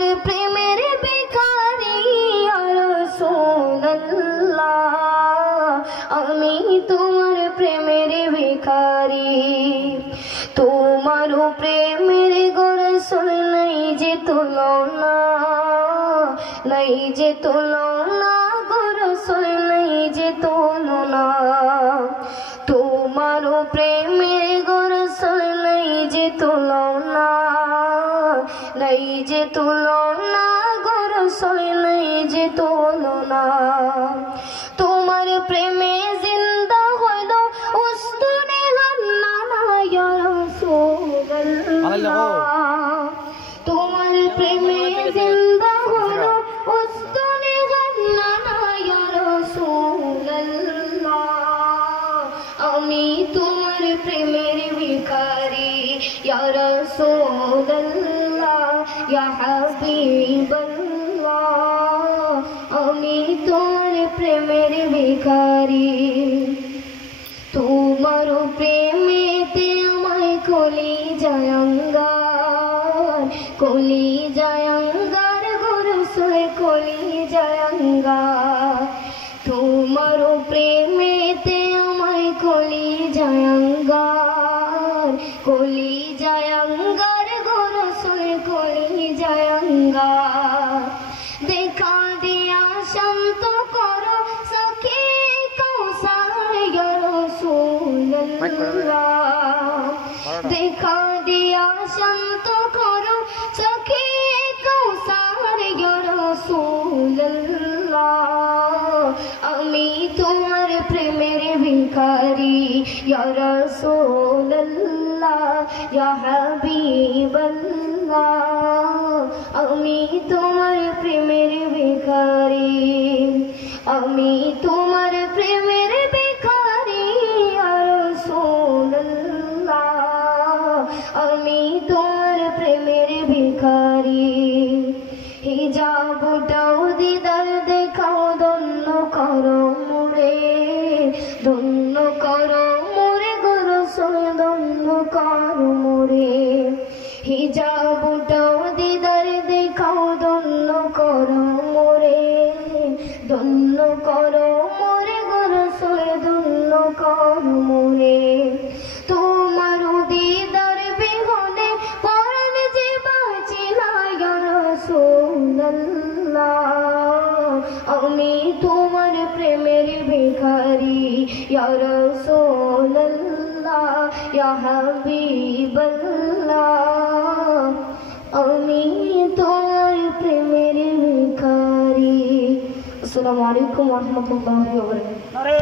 তোমার প্রেমের ভিখারি ইয়া রাসূলুল্লাহ আমি তোমার প্রেমের ভিখারি তোমার প্রেমের গোরসুল নাই যে তুলনা নাই যে তুলনা গোরসুল নাই যে তুলনা তোমার প্রেমের গোরসুল নাই যে তুলনা নাই যে তুলনা গোরসুল নাই যে তুলনা তোমার প্রেমে জিন্দা হলো উস্তুনে হান্নানা ইয়া রাসূলুল্লাহ তোমার প্রেমে জিন্দা হলো উস্তুনে হান্নানা ইয়া রাসূলুল্লাহ আমি তোমার প্রেমের ভিখারি ইয়া রাসূলুল্লাহ ইয়া হাবিবাল্লাহ আমি তোমার প্রেমের ভিখারি তোমার প্রেমেতে আমায় কলি জায়ঙ্গার গোরসুল কলি জায়ঙ্গার তোমার প্রেমেতে আমায় কলি জায়ঙ্গার গোরসুল কলি জায়ঙ্গার দেখা দিয়া শান্ত করো সখী কৌসার ইয়া রাসূলুল্লাহ দেখা দিয়া শান্ত করো সখী কৌসার ইয়া রাসূলুল্লাহ আমি তোমার প্রেমের ভিখারি ইয়া রাসূলুল্লাহ ইয়া হাবিবাল্লাহ আমি তোমার প্রেমের ভিখারি আমি তোমার প্রেমের ভিখারি ইয়া রাসূলুল্লাহ আমি তোমার প্রেমের ভিখারি হিজাবটাও দিদার দেখাও ধন্য করো মোরে গোরসুল ধন্য করো মোরে হিজাবটাও দিদার দেখাও ধন্য করো মোরে গোরসুল ধন্য করো মোরে তোমার দিদার বিহনে পরাণ যে বাঁচি না ইয়া রাসূলুল্লাহ আমি তোমার প্রেমের ভিখারি ইয়া রাসূলুল্লাহ ইয়া হাবিবাল্লাহ আমি তোমার প্রেমের ভিখারি আসসালামু আলাইকুম ওয়া রাহমাতুল্লাহি ওয়া বারাকাতুহু।